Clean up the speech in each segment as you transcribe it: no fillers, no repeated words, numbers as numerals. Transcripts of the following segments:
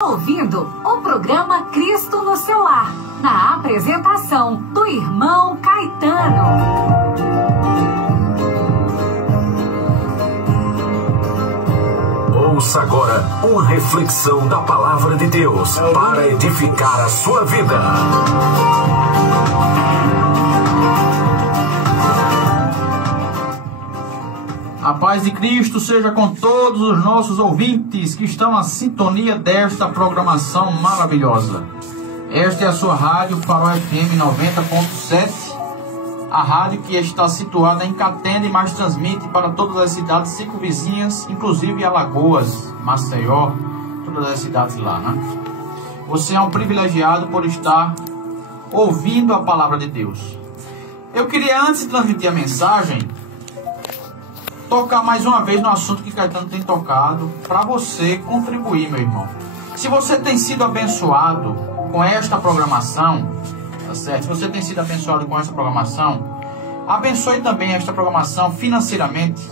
Ouvindo o programa Cristo no seu Lar, na apresentação do irmão Caetano. Ouça agora uma reflexão da Palavra de Deus para edificar a sua vida. A paz de Cristo seja com todos os nossos ouvintes que estão na sintonia desta programação maravilhosa. Esta é a sua rádio Farol FM 90.7, a rádio que está situada em Catende, mas transmite para todas as cidades circunvizinhas, inclusive Alagoas, Maceió, todas as cidades lá, né? Você é um privilegiado por estar ouvindo a palavra de Deus. Eu queria, antes de transmitir a mensagem, tocar mais uma vez no assunto que Caetano tem tocado, para você contribuir, meu irmão. Se você tem sido abençoado com esta programação, tá certo? Se você tem sido abençoado com esta programação, abençoe também esta programação financeiramente,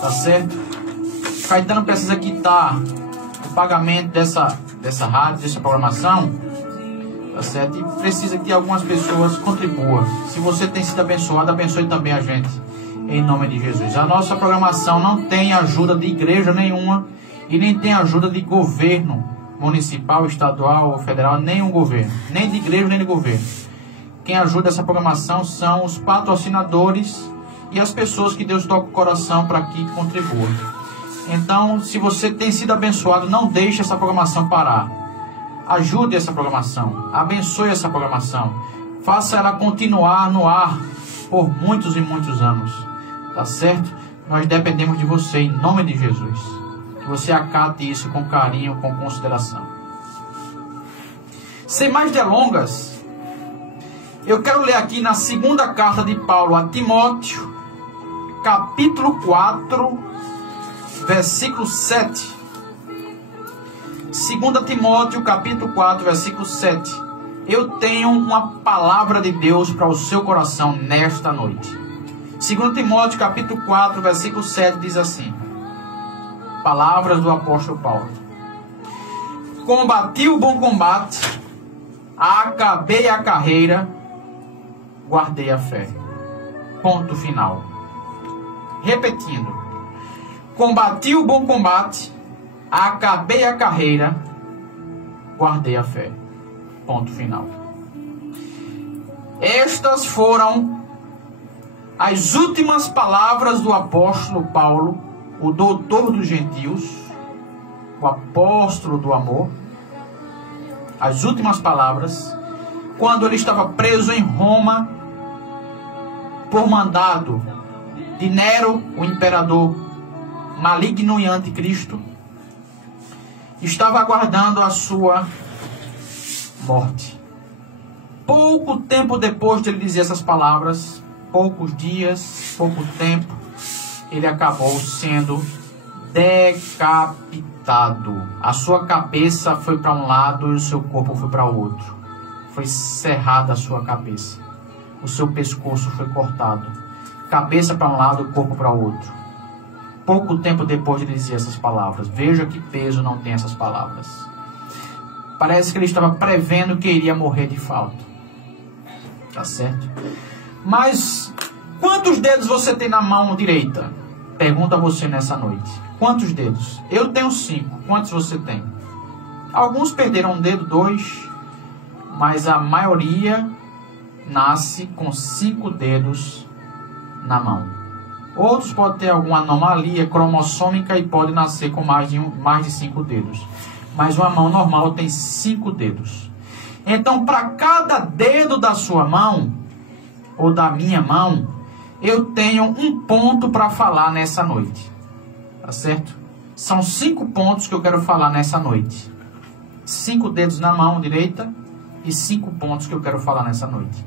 tá certo? Caetano precisa quitar o pagamento dessa rádio, dessa programação, tá certo? E precisa que algumas pessoas contribuam. Se você tem sido abençoado, abençoe também a gente, em nome de Jesus. A nossa programação não tem ajuda de igreja nenhuma e nem tem ajuda de governo municipal, estadual ou federal, nenhum governo, nem de igreja nem de governo. Quem ajuda essa programação são os patrocinadores e as pessoas que Deus toca o coração para que contribuam. Então, se você tem sido abençoado, não deixe essa programação parar. Ajude essa programação, abençoe essa programação, faça ela continuar no ar por muitos e muitos anos. Tá certo? Nós dependemos de você, em nome de Jesus. Que você acate isso com carinho, com consideração. Sem mais delongas, eu quero ler aqui na segunda carta de Paulo a Timóteo, capítulo 4, versículo 7. 2 Timóteo, capítulo 4, versículo 7. Eu tenho uma palavra de Deus para o seu coração nesta noite. 2 Timóteo capítulo 4, versículo 7 diz assim: palavras do apóstolo Paulo. Combati o bom combate, acabei a carreira, guardei a fé. Ponto final. Repetindo. Combati o bom combate, acabei a carreira, guardei a fé. Ponto final. Estas foram as últimas palavras do apóstolo Paulo, o doutor dos gentios, o apóstolo do amor. As últimas palavras, quando ele estava preso em Roma, por mandado de Nero, o imperador maligno e anticristo, estava aguardando a sua morte. Pouco tempo depois de ele dizer essas palavras, poucos dias, pouco tempo, ele acabou sendo decapitado. A sua cabeça foi para um lado e o seu corpo foi para o outro. Foi cerrada a sua cabeça. O seu pescoço foi cortado. Cabeça para um lado, corpo para o outro. Pouco tempo depois de ele dizer essas palavras. Veja que peso não tem essas palavras. Parece que ele estava prevendo que iria morrer de fato. Tá certo? Mas quantos dedos você tem na mão direita? Pergunta a você nessa noite. Quantos dedos? Eu tenho 5. Quantos você tem? Alguns perderam um dedo, 2. Mas a maioria nasce com 5 dedos na mão. Outros podem ter alguma anomalia cromossômica e podem nascer com mais de 5 dedos. Mas uma mão normal tem 5 dedos. Então, para cada dedo da sua mão, ou da minha mão, eu tenho um ponto para falar nessa noite. Tá certo? São 5 pontos que eu quero falar nessa noite. 5 dedos na mão direita e 5 pontos que eu quero falar nessa noite.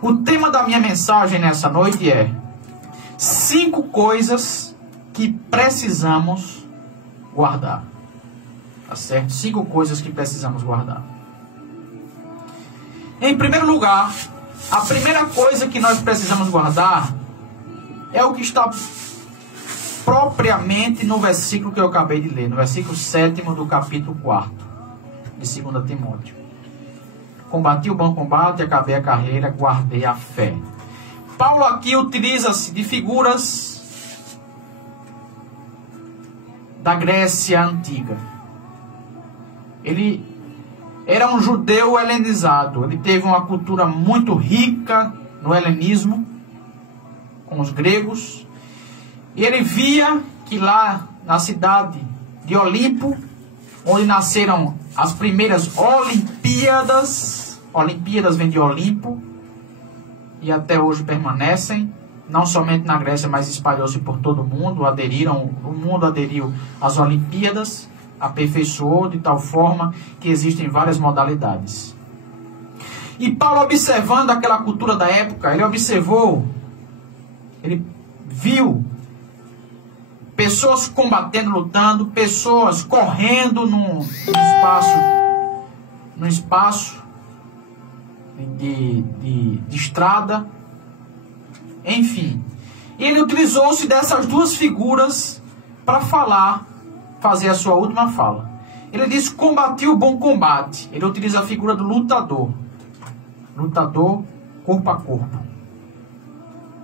O tema da minha mensagem nessa noite é 5 coisas que precisamos guardar. Tá certo? 5 coisas que precisamos guardar. Em primeiro lugar, a primeira coisa que nós precisamos guardar é o que está propriamente no versículo que eu acabei de ler, no versículo 7º do capítulo 4 de 2 Timóteo. Combati o bom combate, acabei a carreira, guardei a fé. Paulo aqui utiliza-se de figuras da Grécia Antiga. Ele era um judeu helenizado. Ele teve uma cultura muito rica no helenismo, com os gregos. E ele via que lá na cidade de Olimpo, onde nasceram as primeiras Olimpíadas, Olimpíadas vem de Olimpo, e até hoje permanecem, não somente na Grécia, mas espalhou-se por todo o mundo, o mundo aderiu às Olimpíadas, aperfeiçoou de tal forma que existem várias modalidades. E Paulo, observando aquela cultura da época, ele viu pessoas combatendo, lutando, pessoas correndo num espaço de estrada, enfim. E ele utilizou-se dessas duas figuras para fazer a sua última fala. Ele diz: combati o bom combate. Ele utiliza a figura do lutador corpo a corpo.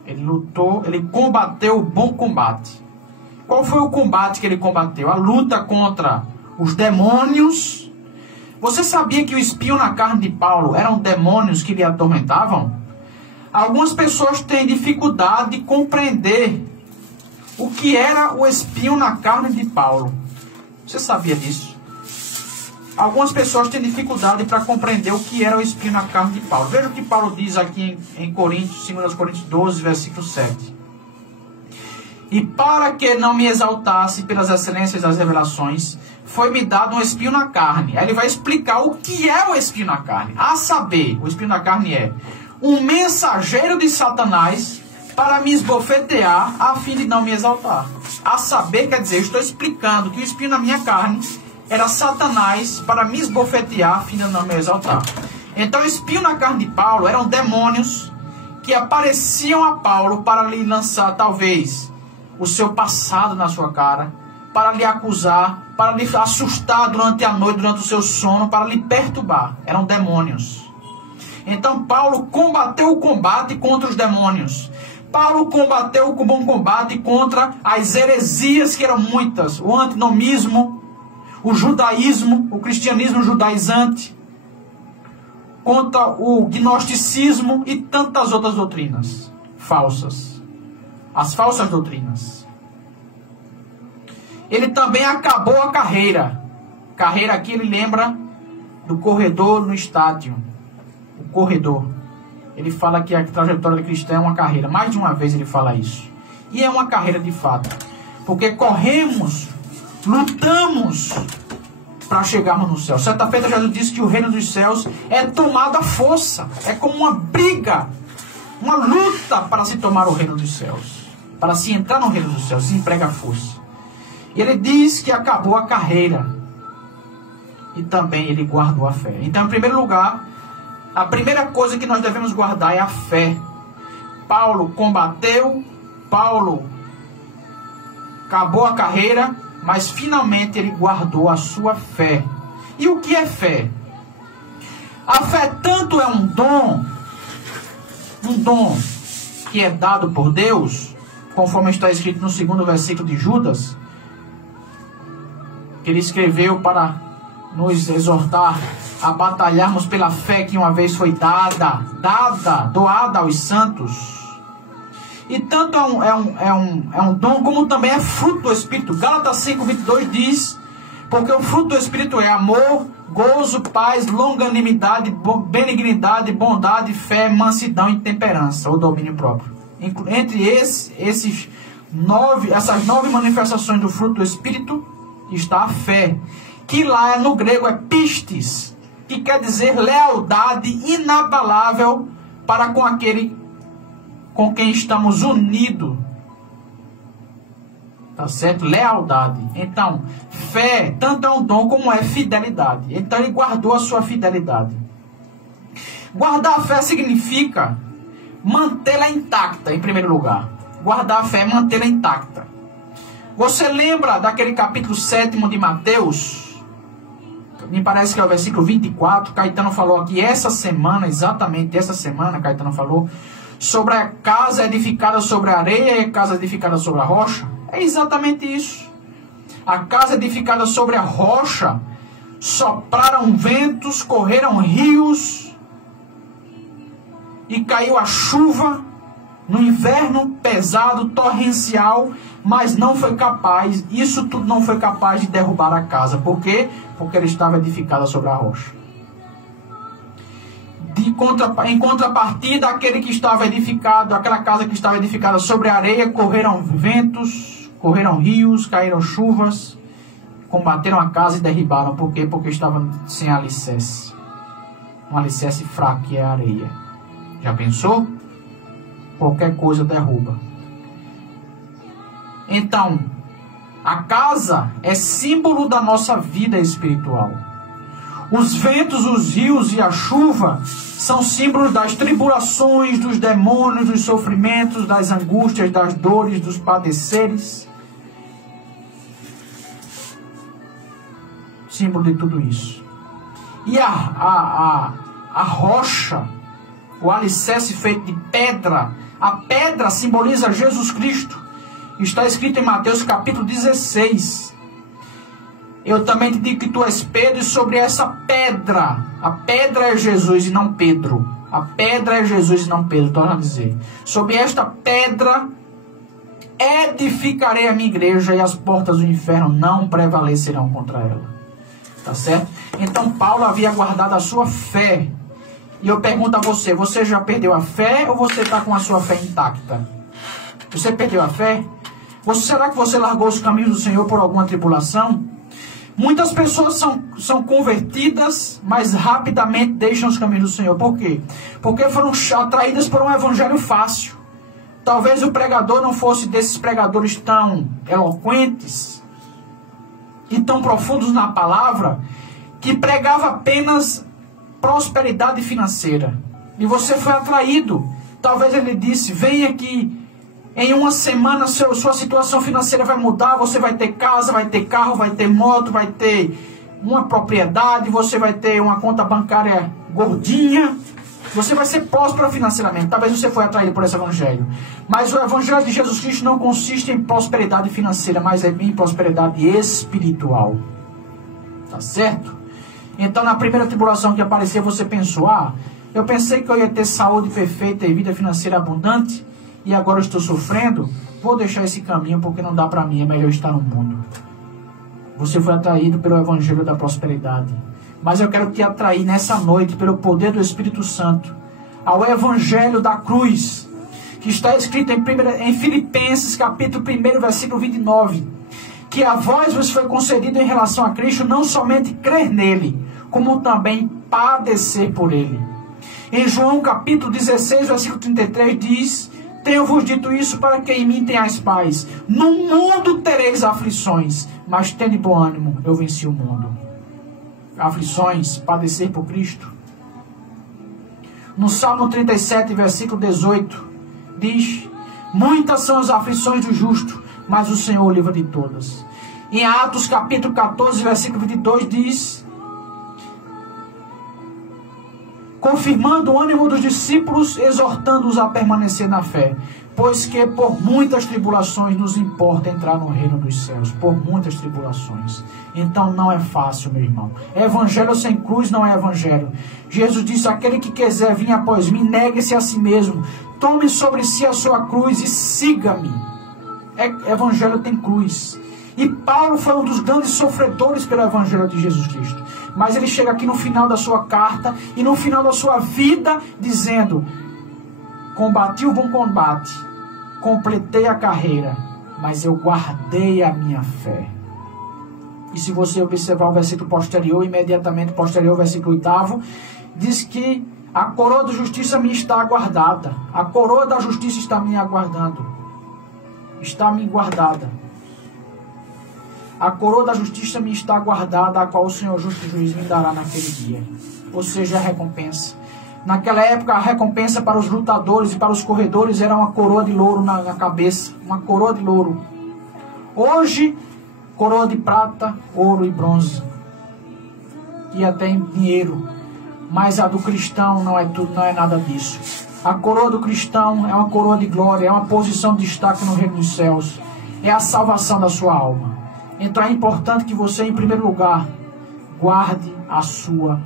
Ele combateu o bom combate. Qual foi o combate que ele combateu? A luta contra os demônios. Você sabia que o espinho na carne de Paulo eram demônios que lhe atormentavam? Algumas pessoas têm dificuldade de compreender o que era o espinho na carne de Paulo. Você sabia disso? Algumas pessoas têm dificuldade para compreender o que era o espinho na carne de Paulo. Veja o que Paulo diz aqui em Coríntios, 2 Coríntios 12, versículo 7. E para que não me exaltasse pelas excelências das revelações, foi-me dado um espinho na carne. Aí ele vai explicar o que é o espinho na carne. A saber, o espinho na carne é um mensageiro de Satanás para me esbofetear a fim de não me exaltar. A saber, quer dizer, eu estou explicando que o espinho na minha carne era Satanás para me esbofetear a fim de não me exaltar. Então, o espinho na carne de Paulo eram demônios que apareciam a Paulo para lhe lançar, talvez, o seu passado na sua cara, para lhe acusar, para lhe assustar durante a noite, durante o seu sono, para lhe perturbar. Eram demônios. Então Paulo combateu o combate contra os demônios. Paulo combateu o bom combate contra as heresias, que eram muitas. O antinomismo, o judaísmo, o cristianismo judaizante, contra o gnosticismo e tantas outras doutrinas falsas. As falsas doutrinas. Ele também acabou a carreira. Carreira aqui ele lembra do corredor no estádio. O corredor. Ele fala que a trajetória do cristão é uma carreira. Mais de uma vez ele fala isso. E é uma carreira de fato. Porque corremos, lutamos para chegarmos no céu. Certa feita Jesus disse que o reino dos céus é tomado à força. É como uma briga, uma luta para se tomar o reino dos céus. Para se entrar no reino dos céus, se emprega a força. E ele diz que acabou a carreira. E também ele guardou a fé. Então, em primeiro lugar, a primeira coisa que nós devemos guardar é a fé. Paulo combateu, Paulo acabou a carreira, mas finalmente ele guardou a sua fé. E o que é fé? A fé tanto é um dom que é dado por Deus, conforme está escrito no 2º versículo de Judas, que ele escreveu para nos exortar a batalharmos pela fé que uma vez foi doada aos santos. E tanto é um dom, como também é fruto do Espírito. Gálatas 5:22 diz: porque o fruto do Espírito é amor, gozo, paz, longanimidade, benignidade, bondade, fé, mansidão e temperança, ou domínio próprio. Entre essas 9 manifestações do fruto do Espírito está a fé, que lá no grego é pistis, que quer dizer lealdade inabalável para com aquele com quem estamos unidos. Tá certo? Lealdade. Então, fé tanto é um dom como é fidelidade. Então ele guardou a sua fidelidade. Guardar a fé significa mantê-la intacta, em primeiro lugar. Guardar a fé é mantê-la intacta. Você lembra daquele capítulo 7 de Mateus? Me parece que é o versículo 24. Caetano falou aqui essa semana, exatamente essa semana, Caetano falou sobre a casa edificada sobre a areia e a casa edificada sobre a rocha. É exatamente isso. A casa edificada sobre a rocha, sopraram ventos, correram rios e caiu a chuva no inverno pesado, torrencial, mas não foi capaz, isso tudo não foi capaz de derrubar a casa. Por quê? Porque ela estava edificada sobre a rocha. Em contrapartida, aquele que estava edificado, aquela casa que estava edificada sobre a areia, correram ventos, correram rios, caíram chuvas, combateram a casa e derribaram. Por quê? Porque estava sem alicerce. Um alicerce fraco, que é a areia. Já pensou? Qualquer coisa derruba. Então, a casa é símbolo da nossa vida espiritual. Os ventos, os rios e a chuva são símbolos das tribulações, dos demônios, dos sofrimentos, das angústias, das dores, dos padeceres. Símbolo de tudo isso. E a rocha, o alicerce feito de pedra, a pedra simboliza Jesus Cristo. Está escrito em Mateus capítulo 16. Eu também te digo que tu és Pedro, e sobre essa pedra, a pedra é Jesus e não Pedro. A pedra é Jesus e não Pedro, torna a dizer. Sobre esta pedra edificarei a minha igreja, e as portas do inferno não prevalecerão contra ela. Tá certo? Então Paulo havia guardado a sua fé. E eu pergunto a você, você já perdeu a fé ou você está com a sua fé intacta? Você perdeu a fé? Será que você largou os caminhos do Senhor por alguma tribulação? Muitas pessoas são convertidas, mas rapidamente deixam os caminhos do Senhor. Por quê? Porque foram atraídas por um evangelho fácil. Talvez o pregador não fosse desses pregadores tão eloquentes e tão profundos na palavra, que pregava apenas prosperidade financeira. E você foi atraído. Talvez ele disse, vem aqui, em uma semana sua situação financeira vai mudar, você vai ter casa, vai ter carro, vai ter moto, vai ter uma propriedade, você vai ter uma conta bancária gordinha, você vai ser próspero financeiramente. Talvez você foi atraído por esse evangelho. Mas o evangelho de Jesus Cristo não consiste em prosperidade financeira, mas é em prosperidade espiritual. Tá certo? Então, na primeira tribulação que apareceu, você pensou, eu pensei que eu ia ter saúde perfeita e vida financeira abundante, e agora eu estou sofrendo, vou deixar esse caminho porque não dá para mim, é melhor estar no mundo. Você foi atraído pelo evangelho da prosperidade. Mas eu quero te atrair nessa noite, pelo poder do Espírito Santo, ao evangelho da cruz, que está escrito em Filipenses, capítulo 1, versículo 29, que a vós vos foi concedido em relação a Cristo, não somente crer nele, como também padecer por ele. Em João capítulo 16, versículo 33, diz, tenho-vos dito isso para que em mim tenhais paz. No mundo tereis aflições, mas tende bom ânimo, eu venci o mundo. Aflições, padecer por Cristo. No Salmo 37, versículo 18, diz, muitas são as aflições do justo, mas o Senhor o livra de todas. Em Atos capítulo 14, versículo 22, diz, confirmando o ânimo dos discípulos, exortando-os a permanecer na fé, pois que por muitas tribulações nos importa entrar no reino dos céus, por muitas tribulações. Então não é fácil, meu irmão. Evangelho sem cruz não é evangelho. Jesus disse, aquele que quiser vir após mim, negue-se a si mesmo, tome sobre si a sua cruz e siga-me. Evangelho tem cruz. E Paulo foi um dos grandes sofredores pelo evangelho de Jesus Cristo. Mas ele chega aqui no final da sua carta e no final da sua vida dizendo, combati o bom combate, completei a carreira, mas eu guardei a minha fé. E se você observar o versículo posterior, imediatamente posterior, o versículo 8, diz que a coroa da justiça me está aguardada. A coroa da justiça está me aguardando. Está me guardada. A coroa da justiça me está guardada, a qual o Senhor justo juiz me dará naquele dia. Ou seja, a recompensa. Naquela época, a recompensa para os lutadores e para os corredores era uma coroa de louro na cabeça. Uma coroa de louro. Hoje, coroa de prata, ouro e bronze, e até em dinheiro, mas a do cristão não é tudo, não é nada disso. A coroa do cristão é uma coroa de glória, é uma posição de destaque no reino dos céus, é a salvação da sua alma. Então é importante que você, em primeiro lugar, guarde a sua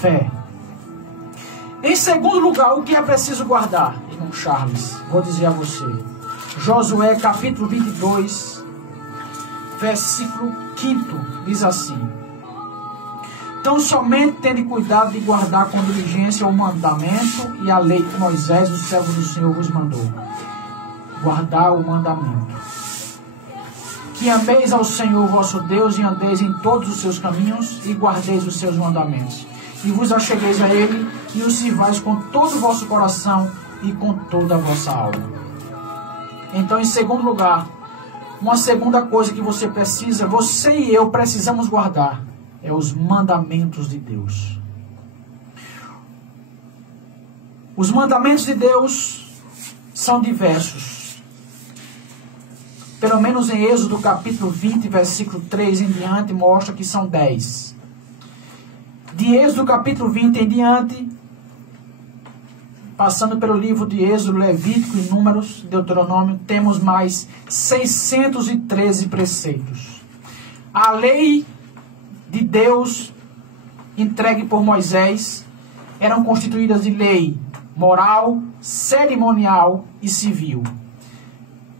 fé. Em segundo lugar, o que é preciso guardar, irmão Charles? Vou dizer a você. Josué capítulo 22, versículo 5, diz assim: então somente tende cuidado de guardar com diligência o mandamento e a lei que Moisés, o servo do Senhor, vos mandou. Guardar o mandamento. Que ameis ao Senhor vosso Deus e andeis em todos os seus caminhos e guardeis os seus mandamentos. E vos achegueis a Ele e o sirvais com todo o vosso coração e com toda a vossa alma. Então, em segundo lugar, uma segunda coisa que você precisa, você e eu precisamos guardar, é os mandamentos de Deus. Os mandamentos de Deus são diversos. Pelo menos em Êxodo capítulo 20, versículo 3 em diante, mostra que são 10. De Êxodo capítulo 20 em diante, passando pelo livro de Êxodo, Levítico e Números, Deuteronômio, temos mais 613 preceitos. A lei de Deus entregue por Moisés eram constituídas de lei moral, cerimonial e civil.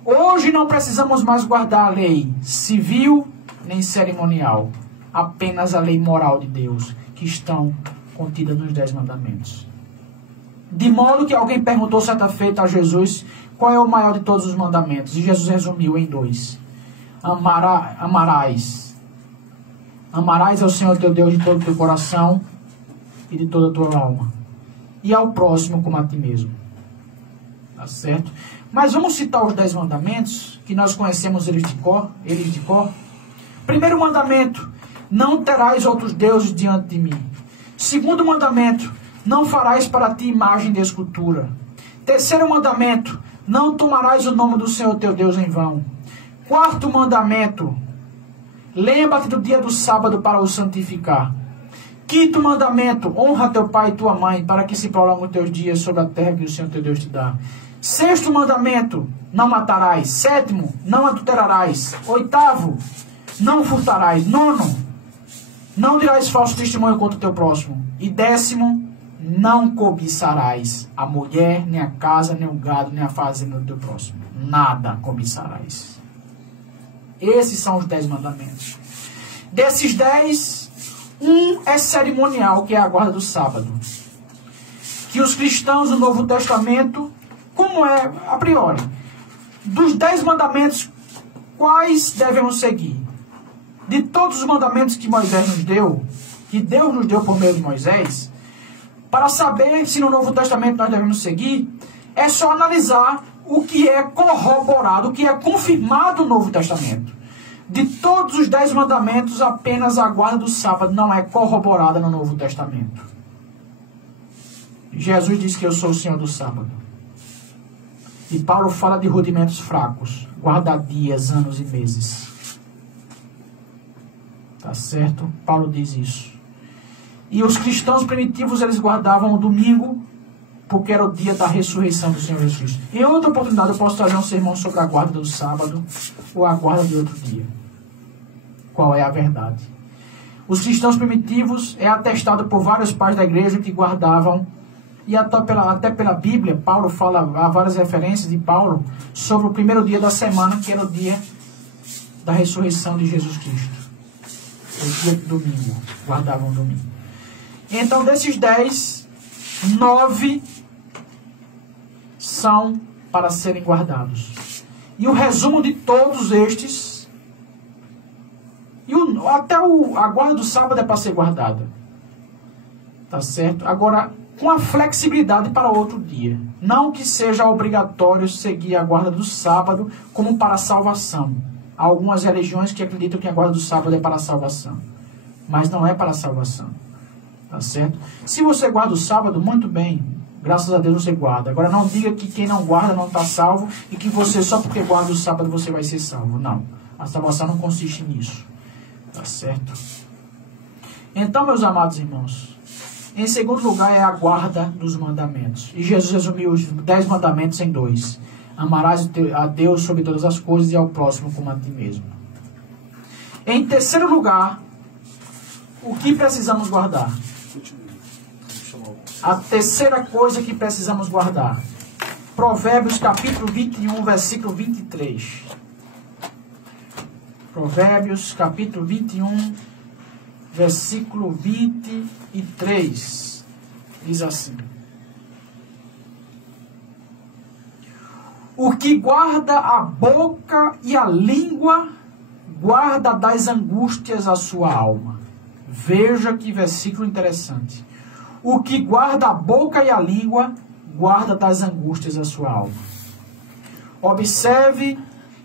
Hoje não precisamos mais guardar a lei civil nem cerimonial, apenas a lei moral de Deus, que estão contidas nos 10 mandamentos. De modo que alguém perguntou certa feita a Jesus qual é o maior de todos os mandamentos, e Jesus resumiu em 2. Amarás ao Senhor teu Deus de todo o teu coração e de toda a tua alma, e ao próximo como a ti mesmo. Tá certo? Mas vamos citar os 10 mandamentos, que nós conhecemos eles de cor. Primeiro mandamento: não terás outros deuses diante de mim. Segundo mandamento: não farás para ti imagem de escultura. Terceiro mandamento: não tomarás o nome do Senhor teu Deus em vão. Quarto mandamento: lembra-te do dia do sábado para o santificar. Quinto mandamento: honra teu pai e tua mãe, para que se prolongem os teus dias sobre a terra que o Senhor teu Deus te dá. Sexto mandamento: não matarás. Sétimo: não adulterarás. Oitavo: não furtarás. Nono: não dirás falso testemunho contra o teu próximo. E 10º: não cobiçarás a mulher, nem a casa, nem o gado, nem a fazenda do teu próximo. Nada cobiçarás. Esses são os 10 mandamentos. Desses 10, um é cerimonial, que é a guarda do sábado. Que os cristãos do Novo Testamento, como é a priori, dos 10 mandamentos, quais devemos seguir? De todos os mandamentos que Moisés nos deu, que Deus nos deu por meio de Moisés, para saber se no Novo Testamento nós devemos seguir, é só analisar o que é corroborado, o que é confirmado no Novo Testamento. De todos os 10 mandamentos, apenas a guarda do sábado não é corroborada no Novo Testamento. Jesus diz que eu sou o Senhor do sábado. E Paulo fala de rudimentos fracos, guardar dias, anos e meses. Tá certo? Paulo diz isso. E os cristãos primitivos, eles guardavam o domingo, porque era o dia da ressurreição do Senhor Jesus. Em outra oportunidade eu posso trazer um sermão sobre a guarda do sábado, ou a guarda de outro dia. Qual é a verdade? Os cristãos primitivos é atestado por vários pais da igreja que guardavam, e até pela Bíblia, Paulo fala, há várias referências de Paulo sobre o primeiro dia da semana, que era o dia da ressurreição de Jesus Cristo. O dia do domingo, guardavam o domingo. Então, desses 10, 9 são para serem guardados. E o resumo de todos estes, a guarda do sábado é para ser guardada. Tá certo? Agora, com a flexibilidade para outro dia. Não que seja obrigatório seguir a guarda do sábado como para a salvação. Há algumas religiões que acreditam que a guarda do sábado é para a salvação. Mas não é para a salvação. Tá certo? Se você guarda o sábado, muito bem. Graças a Deus você guarda. Agora não diga que quem não guarda não está salvo e que você, só porque guarda o sábado, você vai ser salvo. Não. A salvação não consiste nisso. Tá certo? Então, meus amados irmãos, em segundo lugar é a guarda dos mandamentos. E Jesus resumiu os 10 mandamentos em 2. Amarás a Deus sobre todas as coisas e ao próximo como a ti mesmo. Em terceiro lugar, o que precisamos guardar? A terceira coisa que precisamos guardar. Provérbios capítulo 21, versículo 23. Provérbios capítulo 21, versículo 23. Diz assim: o que guarda a boca e a língua, guarda das angústias a sua alma. Veja que versículo interessante. O que guarda a boca e a língua, guarda das angústias a sua alma. Observe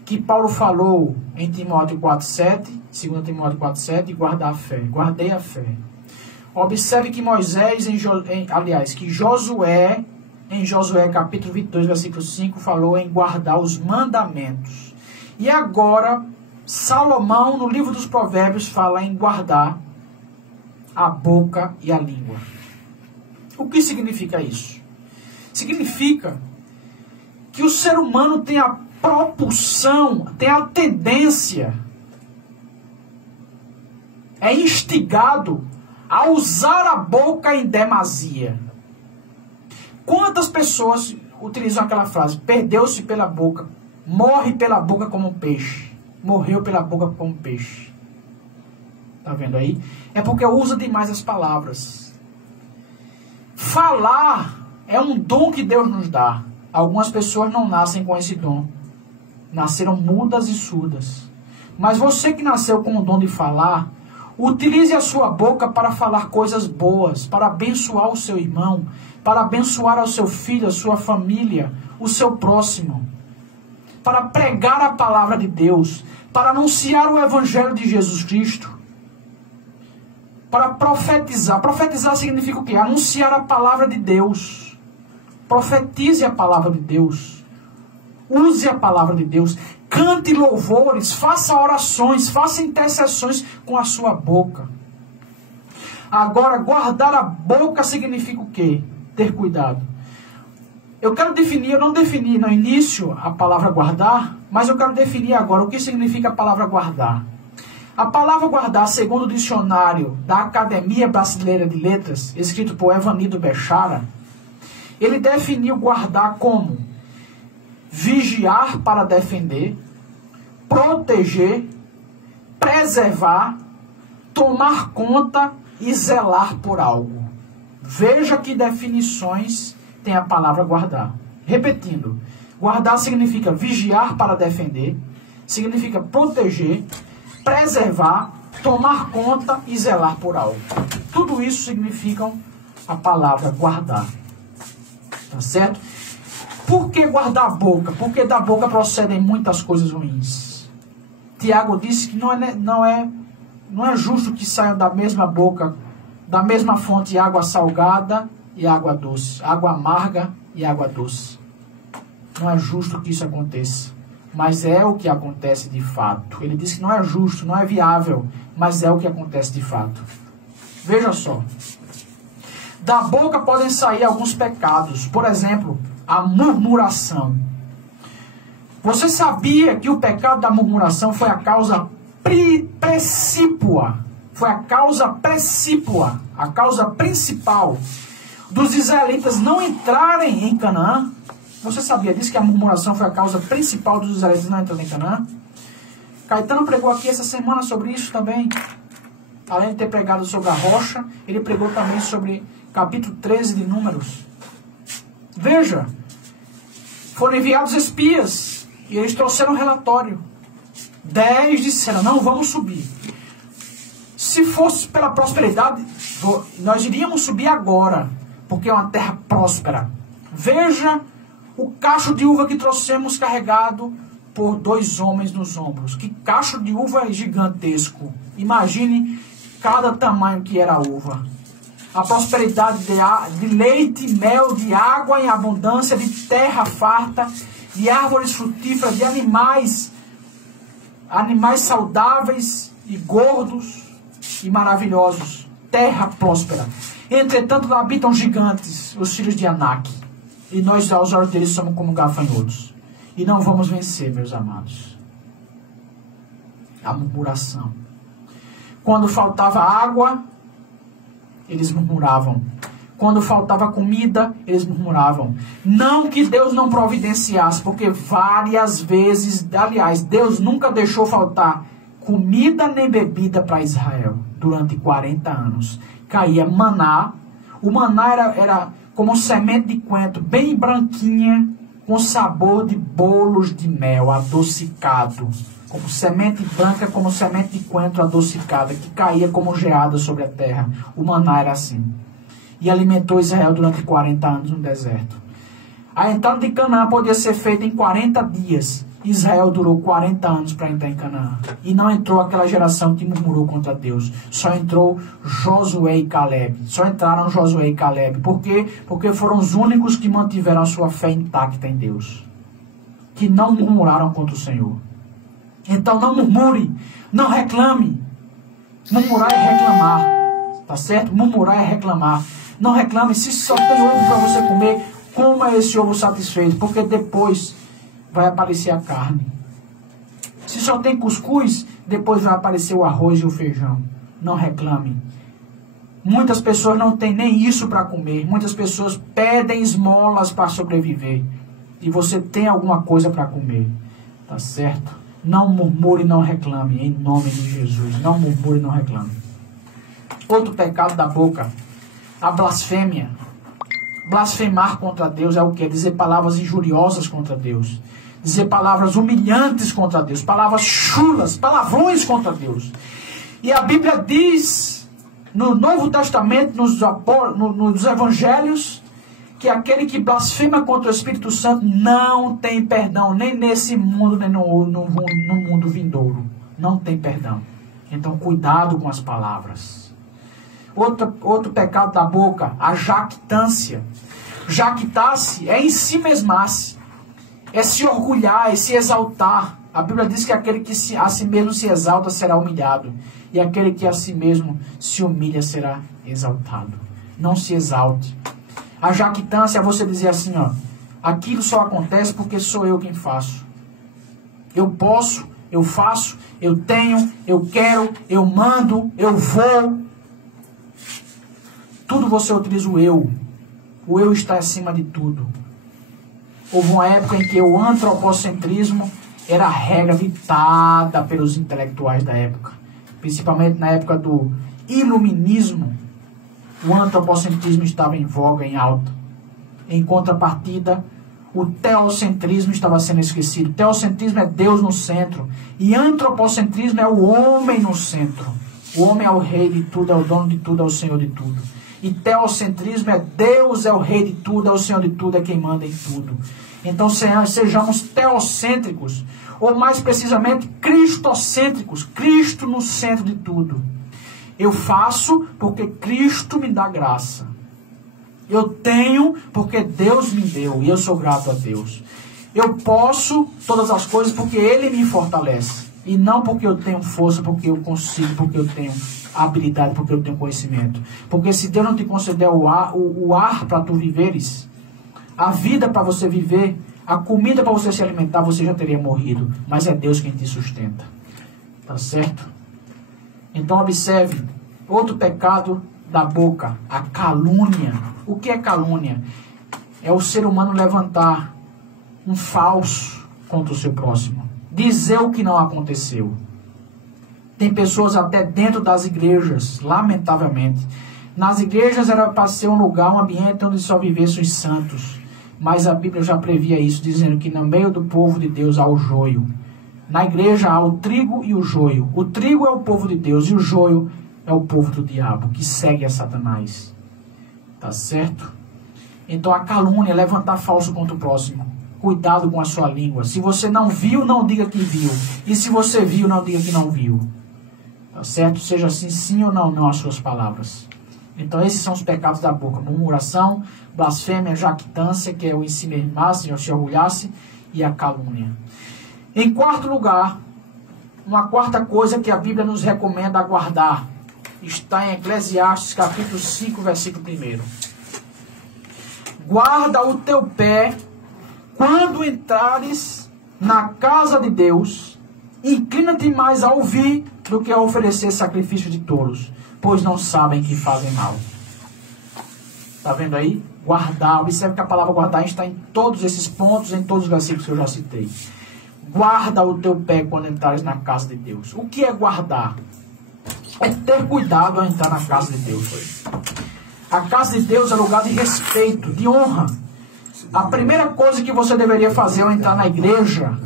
que Paulo falou em Timóteo 4,7, 2 Timóteo 4,7, guardar a fé. Guardei a fé. Observe que Moisés, que Josué, em Josué capítulo 22, versículo 5, falou em guardar os mandamentos. E agora, Salomão, no livro dos Provérbios, fala em guardar a boca e a língua. O que significa isso? Significa que o ser humano tem a propulsão, tem a tendência, é instigado a usar a boca em demasia. Quantas pessoas utilizam aquela frase, perdeu-se pela boca, morre pela boca como um peixe, morreu pela boca como um peixe. Tá vendo aí? É porque usa demais as palavras. Falar é um dom que Deus nos dá. Algumas pessoas não nascem com esse dom. Nasceram mudas e surdas. Mas você que nasceu com o dom de falar, utilize a sua boca para falar coisas boas, para abençoar o seu irmão, para abençoar ao seu filho, a sua família, o seu próximo. Para pregar a palavra de Deus, para anunciar o evangelho de Jesus Cristo. Para profetizar. Profetizar significa o quê? Anunciar a palavra de Deus. Profetize a palavra de Deus. Use a palavra de Deus. Cante louvores, faça orações, faça intercessões com a sua boca. Agora, guardar a boca significa o quê? Ter cuidado. Eu quero definir, eu não defini no início a palavra guardar, mas eu quero definir agora o que significa a palavra guardar. A palavra guardar, segundo o dicionário da Academia Brasileira de Letras, escrito por Evanido Bechara, ele definiu guardar como vigiar para defender, proteger, preservar, tomar conta e zelar por algo. Veja que definições tem a palavra guardar. Repetindo, guardar significa vigiar para defender, significa proteger, preservar, tomar conta e zelar por algo. Tudo isso significam a palavra guardar. Tá certo? Por que guardar a boca? Porque da boca procedem muitas coisas ruins. Tiago disse que não é justo que saiam da mesma boca, da mesma fonte, água salgada e água doce, água amarga e água doce. Não é justo que isso aconteça, mas é o que acontece de fato. Ele disse que não é justo, não é viável, mas é o que acontece de fato. Veja só. Da boca podem sair alguns pecados. Por exemplo, a murmuração. Você sabia que o pecado da murmuração foi a causa precípua? Foi a causa precípua, a causa principal dos israelitas não entrarem em Canaã? Você sabia disso, que a murmuração foi a causa principal dos israelitas não entrarem em Canaã? Caetano pregou aqui essa semana sobre isso também. Além de ter pregado sobre a rocha, ele pregou também sobre capítulo 13 de Números. Veja, foram enviados espias e eles trouxeram um relatório. 10 disseram, não vamos subir. Se fosse pela prosperidade, nós iríamos subir agora, porque é uma terra próspera. Veja o cacho de uva que trouxemos carregado por 2 homens nos ombros. Que cacho de uva gigantesco. Imagine cada tamanho que era a uva. A prosperidade de leite, mel, de água em abundância, de terra farta, de árvores frutíferas, de animais animais saudáveis e gordos e maravilhosos, terra próspera. Entretanto, lá habitam gigantes, os filhos de Anak, e nós aos olhos deles somos como gafanhotos. E não vamos vencer, meus amados. A murmuração. Quando faltava água, eles murmuravam. Quando faltava comida, eles murmuravam. Não que Deus não providenciasse, porque várias vezes, aliás, Deus nunca deixou faltar comida nem bebida para Israel durante 40 anos. Caía maná. O maná era como semente de coentro, bem branquinha, com sabor de bolos de mel adocicado. Como semente branca, como semente de coentro adocicada, que caía como geada sobre a terra. O maná era assim. E alimentou Israel durante 40 anos no deserto. A entrada de Canaã podia ser feita em 40 dias. Israel durou 40 anos para entrar em Canaã. E não entrou aquela geração que murmurou contra Deus. Só entrou Josué e Caleb. Só entraram Josué e Caleb. Por quê? Porque foram os únicos que mantiveram a sua fé intacta em Deus. Que não murmuraram contra o Senhor. Então não murmure, não reclame. Murmurar é reclamar. Tá certo? Murmurar é reclamar. Não reclame. Se só tem ovo para você comer, coma esse ovo satisfeito. Porque depois vai aparecer a carne. Se só tem cuscuz, depois vai aparecer o arroz e o feijão. Não reclame. Muitas pessoas não têm nem isso para comer. Muitas pessoas pedem esmolas para sobreviver. E você tem alguma coisa para comer. Tá certo? Não murmure, não reclame. Em nome de Jesus. Não murmure, não reclame. Outro pecado da boca. A blasfêmia. Blasfemar contra Deus é o quê? Dizer palavras injuriosas contra Deus. Dizer palavras humilhantes contra Deus. Palavras chulas, palavrões contra Deus. E a Bíblia diz, no Novo Testamento, nos Evangelhos, que aquele que blasfema contra o Espírito Santo não tem perdão, nem nesse mundo, nem no mundo vindouro. Não tem perdão. Então, cuidado com as palavras. Outro pecado da boca, a jactância. Jactar-se é em si mesmar-se. É se orgulhar, é se exaltar. A Bíblia diz que aquele que a si mesmo se exalta será humilhado. E aquele que a si mesmo se humilha será exaltado. Não se exalte. A jactância é você dizer assim, ó, aquilo só acontece porque sou eu quem faço. Eu posso, eu faço, eu tenho, eu quero, eu mando, eu vou. Tudo você utiliza o eu. O eu está acima de tudo. Houve uma época em que o antropocentrismo era a regra ditada pelos intelectuais da época. Principalmente na época do iluminismo. O antropocentrismo estava em voga, em alta. Em contrapartida, o teocentrismo estava sendo esquecido. Teocentrismo é Deus no centro. E antropocentrismo é o homem no centro. O homem é o rei de tudo, é o dono de tudo, é o senhor de tudo. E teocentrismo é Deus é o rei de tudo, é o senhor de tudo, é quem manda em tudo. Então sejamos teocêntricos, ou mais precisamente cristocêntricos, Cristo no centro de tudo. Eu faço porque Cristo me dá graça. Eu tenho porque Deus me deu e eu sou grato a Deus. Eu posso todas as coisas porque Ele me fortalece. E não porque eu tenho força, porque eu consigo, porque eu tenho habilidade, porque eu tenho conhecimento. Porque se Deus não te conceder o ar para tu viveres, a vida para você viver, a comida para você se alimentar, você já teria morrido. Mas é Deus quem te sustenta. Tá certo? Então observe, outro pecado da boca, a calúnia. O que é calúnia? É o ser humano levantar um falso contra o seu próximo. Dizer o que não aconteceu. Tem pessoas até dentro das igrejas, lamentavelmente. Nas igrejas era para ser um lugar, um ambiente onde só vivessem os santos. Mas a Bíblia já previa isso, dizendo que no meio do povo de Deus há o joio. Na igreja há o trigo e o joio. O trigo é o povo de Deus e o joio é o povo do diabo, que segue a Satanás. Tá certo? Então a calúnia é levantar falso contra o próximo. Cuidado com a sua língua. Se você não viu, não diga que viu. E se você viu, não diga que não viu. Tá certo? Seja assim, sim ou não, não as suas palavras. Então esses são os pecados da boca. Murmuração, blasfêmia, jactância, que é o ensimismar-se, o se orgulhar-se, e a calúnia. Em quarto lugar, Uma quarta coisa que a Bíblia nos recomenda guardar está em Eclesiastes capítulo 5, versículo 1. Guarda o teu pé quando entrares na casa de Deus, inclina-te mais a ouvir do que a oferecer sacrifício de tolos, pois não sabem que fazem mal. Está vendo aí? Guardar. Observe que a palavra guardar está em todos esses pontos, em todos os versículos que eu já citei. Guarda o teu pé quando entrares na casa de Deus. O que é guardar? É ter cuidado ao entrar na casa de Deus. A casa de Deus é lugar de respeito, de honra. A primeira coisa que você deveria fazer ao entrar na igreja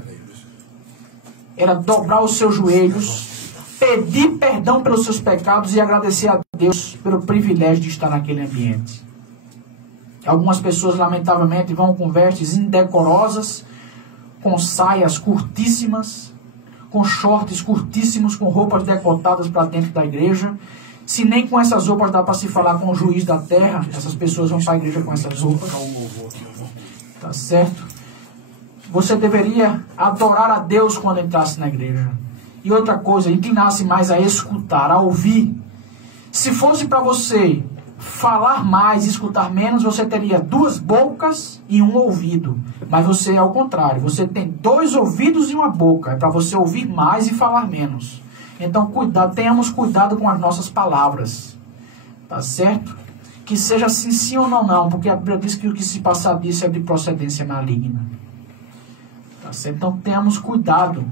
era dobrar os seus joelhos, pedir perdão pelos seus pecados e agradecer a Deus pelo privilégio de estar naquele ambiente. Algumas pessoas, lamentavelmente, vão com vestes indecorosas, com saias curtíssimas, com shorts curtíssimos, com roupas decotadas para dentro da igreja. Se nem com essas roupas dá para se falar com o juiz da terra, essas pessoas vão para a igreja com essas roupas. Tá certo? Você deveria adorar a Deus quando entrasse na igreja. E outra coisa, inclinar-se mais a escutar, a ouvir. Se fosse para você falar mais e escutar menos, você teria 2 bocas e 1 ouvido. Mas você é ao contrário, você tem 2 ouvidos e 1 boca. É para você ouvir mais e falar menos. Então, tenhamos cuidado com as nossas palavras. Tá certo? Que seja assim, sim ou não, porque a Bíblia diz que o que se passar disso é de procedência maligna. Tá certo? Então, tenhamos cuidado.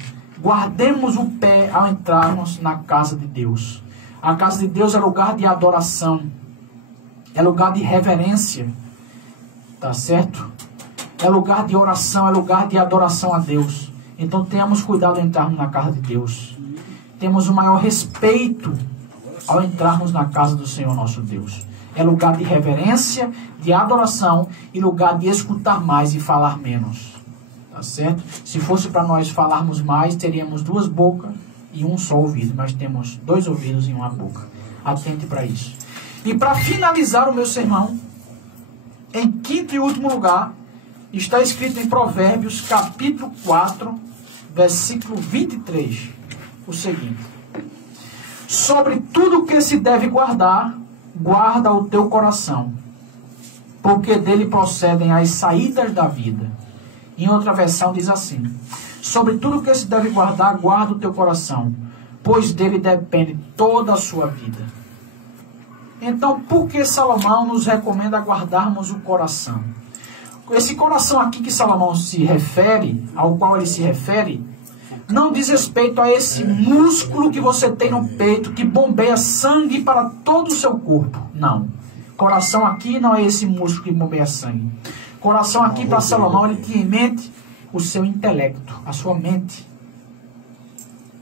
Guardemos o pé ao entrarmos na casa de Deus. A casa de Deus é lugar de adoração. É lugar de reverência. Tá certo? É lugar de oração, é lugar de adoração a Deus. Então, tenhamos cuidado ao entrarmos na casa de Deus. Temos o maior respeito ao entrarmos na casa do Senhor nosso Deus. É lugar de reverência, de adoração e lugar de escutar mais e falar menos. Tá certo? Se fosse para nós falarmos mais, teríamos 2 bocas e 1 só ouvido. Mas temos 2 ouvidos e 1 boca. Atente para isso. E para finalizar o meu sermão, em quinto e último lugar, está escrito em Provérbios capítulo 4, versículo 23. O seguinte: sobre tudo que se deve guardar, guarda o teu coração, porque dele procedem as saídas da vida. Em outra versão diz assim: sobre tudo que se deve guardar, guarda o teu coração, pois dele depende toda a sua vida. Então, por que Salomão nos recomenda guardarmos o coração? Esse coração aqui que Salomão se refere, ao qual ele se refere, não diz respeito a esse músculo que você tem no peito, que bombeia sangue para todo o seu corpo. Não. Coração aqui não é esse músculo que bombeia sangue. Coração aqui, para Salomão, ele tinha em mente o seu intelecto, a sua mente.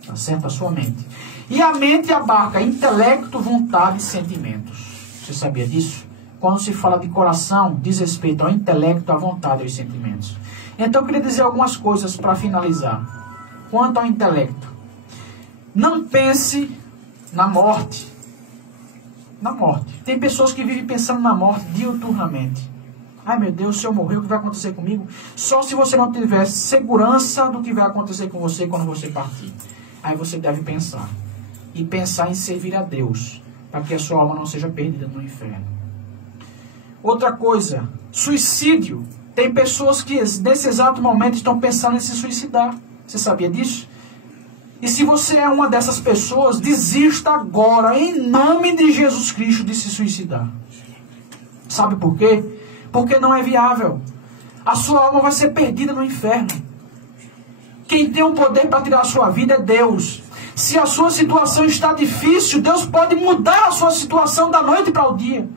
Tá certo? A sua mente. E a mente abarca intelecto, vontade e sentimentos. Você sabia disso? Quando se fala de coração, diz respeito ao intelecto, à vontade e aos sentimentos. Então, eu queria dizer algumas coisas para finalizar. Quanto ao intelecto, não pense na morte. Na morte. Tem pessoas que vivem pensando na morte diuturnamente. Ai meu Deus, se eu morrer, o que vai acontecer comigo? Só se você não tiver segurança do que vai acontecer com você quando você partir. Aí você deve pensar. E pensar em servir a Deus, para que a sua alma não seja perdida no inferno. Outra coisa, suicídio. Tem pessoas que nesse exato momento estão pensando em se suicidar. Você sabia disso? E se você é uma dessas pessoas, desista agora, em nome de Jesus Cristo, de se suicidar. Sabe por quê? Porque não é viável. A sua alma vai ser perdida no inferno. Quem tem o poder para tirar a sua vida é Deus. Se a sua situação está difícil, Deus pode mudar a sua situação da noite para o dia.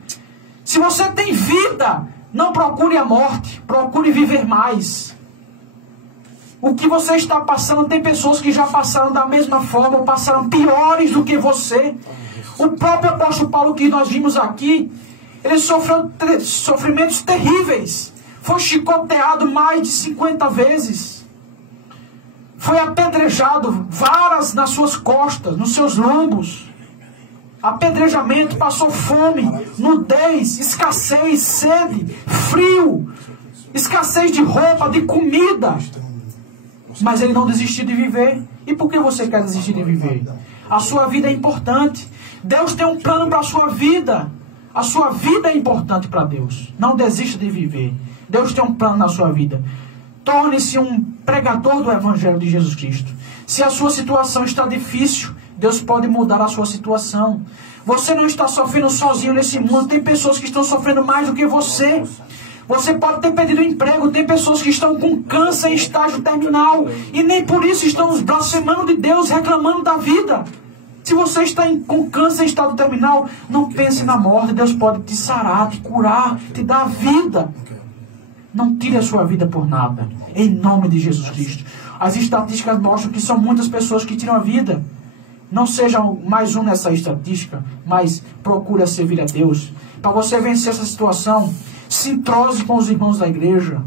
Se você tem vida, não procure a morte, procure viver mais. O que você está passando, tem pessoas que já passaram da mesma forma, ou passaram piores do que você. O próprio apóstolo Paulo, que nós vimos aqui, ele sofreu sofrimentos terríveis. Foi chicoteado mais de 50 vezes. Foi apedrejado, varas nas suas costas, nos seus lombos. Apedrejamento, passou fome, nudez, escassez, sede, frio, escassez de roupa, de comida. mas ele não desistiu de viver. E por que você quer desistir de viver? A sua vida é importante. Deus tem um plano para a sua vida. A sua vida é importante para Deus. Não desista de viver. Deus tem um plano na sua vida. Torne-se um pregador do Evangelho de Jesus Cristo. Se a sua situação está difícil, Deus pode mudar a sua situação. Você não está sofrendo sozinho nesse mundo. Tem pessoas que estão sofrendo mais do que você. Você pode ter perdido o emprego. Tem pessoas que estão com câncer em estágio terminal. E nem por isso estão blasfemando de Deus, reclamando da vida. Se você está com câncer em estado terminal, não pense na morte. Deus pode te sarar, te curar, te dar vida. Não tire a sua vida por nada. Em nome de Jesus Cristo. As estatísticas mostram que são muitas pessoas que tiram a vida. Não seja mais um nessa estatística, mas procure servir a Deus. Para você vencer essa situação, se entrose com os irmãos da igreja.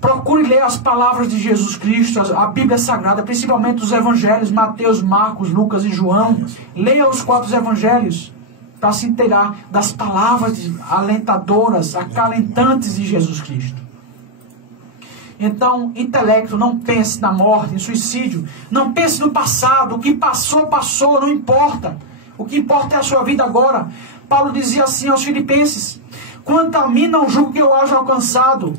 Procure ler as palavras de Jesus Cristo, a Bíblia Sagrada, principalmente os evangelhos, Mateus, Marcos, Lucas e João. Leia os 4 evangelhos para se inteirar das palavras alentadoras, acalentantes de Jesus Cristo. Então, intelecto, não pense na morte, em suicídio. Não pense no passado. O que passou, passou, não importa. O que importa é a sua vida agora. Paulo dizia assim aos Filipenses: quanto a mim, não julgo que eu haja alcançado,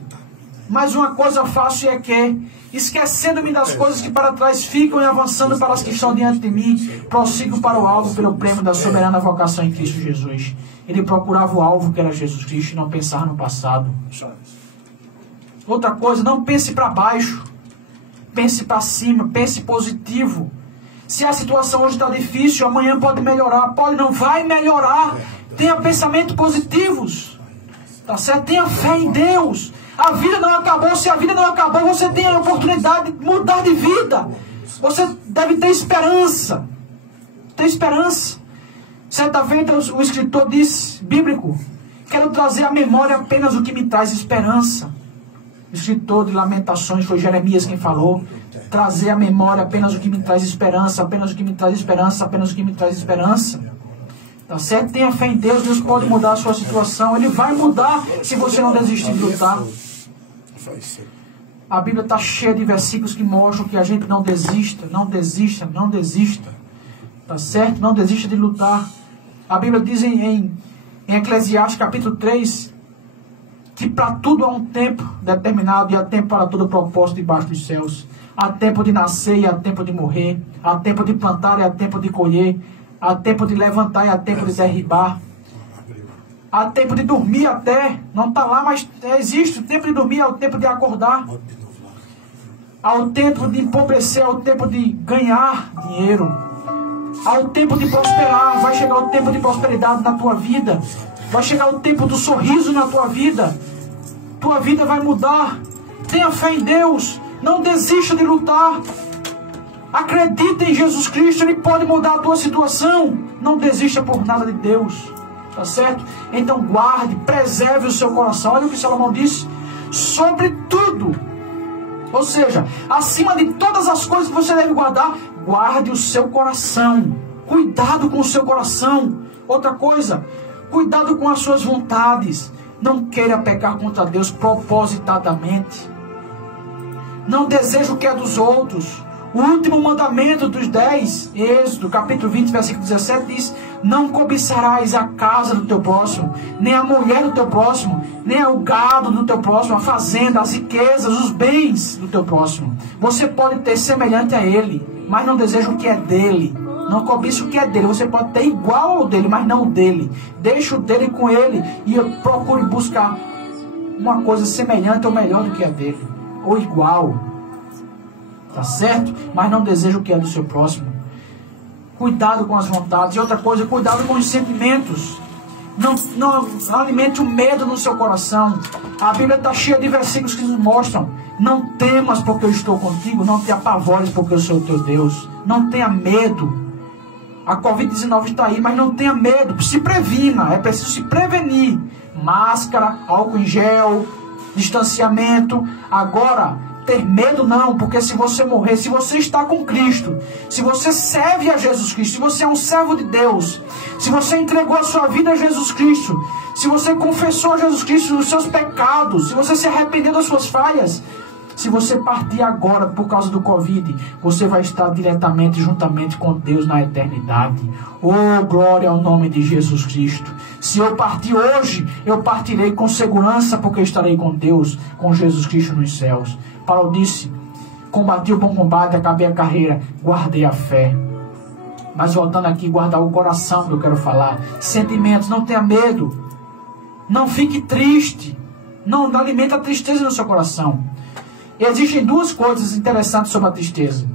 mas uma coisa faço, e é que, esquecendo-me das coisas que para trás ficam e avançando para as que estão diante de mim, prossigo para o alvo pelo prêmio da soberana vocação em Cristo Jesus. Ele procurava o alvo que era Jesus Cristo e não pensar no passado. Outra coisa, não pense para baixo. Pense para cima, pense positivo. Se a situação hoje está difícil, amanhã pode melhorar. Pode, não vai melhorar. Tenha pensamentos positivos. Tá certo? Tenha fé em Deus. A vida não acabou. Se a vida não acabou, você tem a oportunidade de mudar de vida. Você deve ter esperança. Ter esperança. Certa vez o escritor disse, bíblico: quero trazer à memória apenas o que me traz esperança. O escritor de Lamentações, foi Jeremias quem falou: trazer à memória apenas o que me traz esperança, apenas o que me traz esperança, apenas o que me traz esperança. Tá certo? Tenha fé em Deus. Deus pode mudar a sua situação. Ele vai mudar se você não desistir de lutar. A Bíblia está cheia de versículos que mostram que a gente não desista, não desista, não desista. Tá certo? Não desista de lutar. A Bíblia diz em Eclesiastes capítulo 3 que para tudo há um tempo determinado, e há tempo para todo propósito debaixo dos céus. Há tempo de nascer e há tempo de morrer. Há tempo de plantar e há tempo de colher. Há tempo de levantar e há tempo de derribar. Há tempo de dormir até. Não está lá, mas existe. O tempo de dormir é o tempo de acordar. Há o tempo de empobrecer, há o tempo de ganhar dinheiro. Há o tempo de prosperar. Vai chegar o tempo de prosperidade na tua vida. Vai chegar o tempo do sorriso na tua vida. Tua vida vai mudar. Tenha fé em Deus. Não desista de lutar. Acredita em Jesus Cristo. Ele pode mudar a tua situação. Não desista por nada de Deus. Tá certo? Então guarde, preserve o seu coração. Olha o que Salomão disse: sobre tudo. Ou seja, acima de todas as coisas que você deve guardar, guarde o seu coração. Cuidado com o seu coração. Outra coisa, cuidado com as suas vontades. Não queira pecar contra Deus propositadamente. Não deseje o que é dos outros. O último mandamento dos 10, Êxodo, capítulo 20, versículo 17, diz: não cobiçarás a casa do teu próximo, nem a mulher do teu próximo, nem o gado do teu próximo, a fazenda, as riquezas, os bens do teu próximo. Você pode ter semelhante a ele, mas não deseja o que é dele. Não cobiça o que é dele. Você pode ter igual ao dele, mas não o dele. Deixa o dele com ele e procure buscar uma coisa semelhante ou melhor do que a dele, ou igual. Tá certo? Mas não deseja o que é do seu próximo. Cuidado com as vontades. E outra coisa, cuidado com os sentimentos. Não alimente o medo no seu coração. A Bíblia está cheia de versículos que nos mostram: não temas porque eu estou contigo, não te apavores porque eu sou o teu Deus. Não tenha medo. A Covid-19 está aí, mas não tenha medo. Se previna, é preciso se prevenir. Máscara, álcool em gel, distanciamento. Agora, ter medo não, porque se você morrer, se você está com Cristo, se você serve a Jesus Cristo, se você é um servo de Deus, se você entregou a sua vida a Jesus Cristo, se você confessou a Jesus Cristo os seus pecados, se você se arrependeu das suas falhas, Se você partir agora por causa do Covid, você vai estar diretamente, juntamente com Deus na eternidade. Oh, glória ao nome de Jesus Cristo. Se eu partir hoje, eu partirei com segurança, porque estarei com Deus, com Jesus Cristo nos céus. Paulo disse: combati o bom combate, acabei a carreira, guardei a fé. Mas voltando aqui, guardar o coração que eu quero falar. Sentimentos, não tenha medo. Não fique triste. Não alimente a tristeza no seu coração. Existem duas coisas interessantes sobre a tristeza.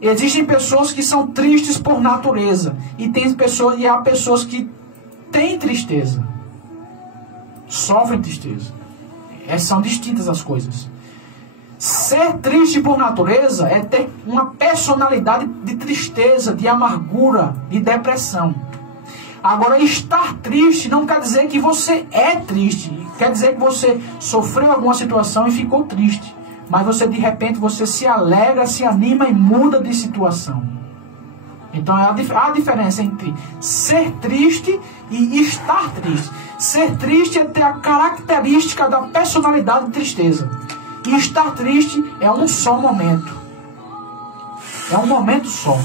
Existem pessoas que são tristes por natureza. E há pessoas que têm tristeza. Sofrem tristeza. São distintas as coisas. Ser triste por natureza é ter uma personalidade de tristeza, de amargura, de depressão. Agora, estar triste não quer dizer que você é triste. Quer dizer que você sofreu alguma situação e ficou triste. Mas você, de repente, você se alegra, se anima e muda de situação. Então, há a diferença entre ser triste e estar triste. Ser triste é ter a característica da personalidade de tristeza. E estar triste é um só momento. É um momento só.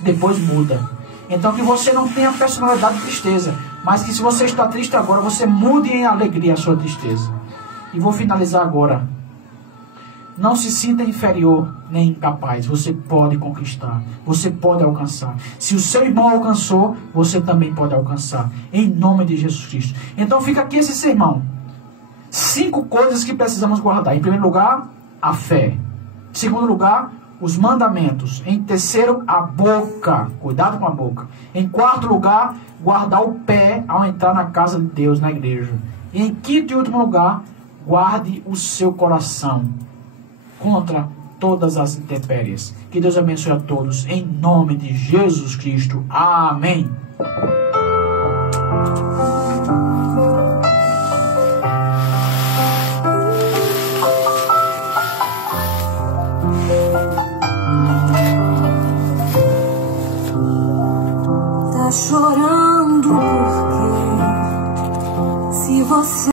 Depois muda. Então que você não tenha personalidade de tristeza. Mas que se você está triste agora, você mude em alegria a sua tristeza. E vou finalizar agora. Não se sinta inferior nem incapaz. Você pode conquistar. Você pode alcançar. Se o seu irmão alcançou, você também pode alcançar. Em nome de Jesus Cristo. Então fica aqui esse sermão. 5 coisas que precisamos guardar. Em primeiro lugar, a fé. Em segundo lugar, os mandamentos. Em terceiro, a boca. Cuidado com a boca. Em quarto lugar, guardar o pé ao entrar na casa de Deus, na igreja. E em quinto e último lugar, guarde o seu coração contra todas as intempéries. Que Deus abençoe a todos. Em nome de Jesus Cristo. Amém. Chorando porque se você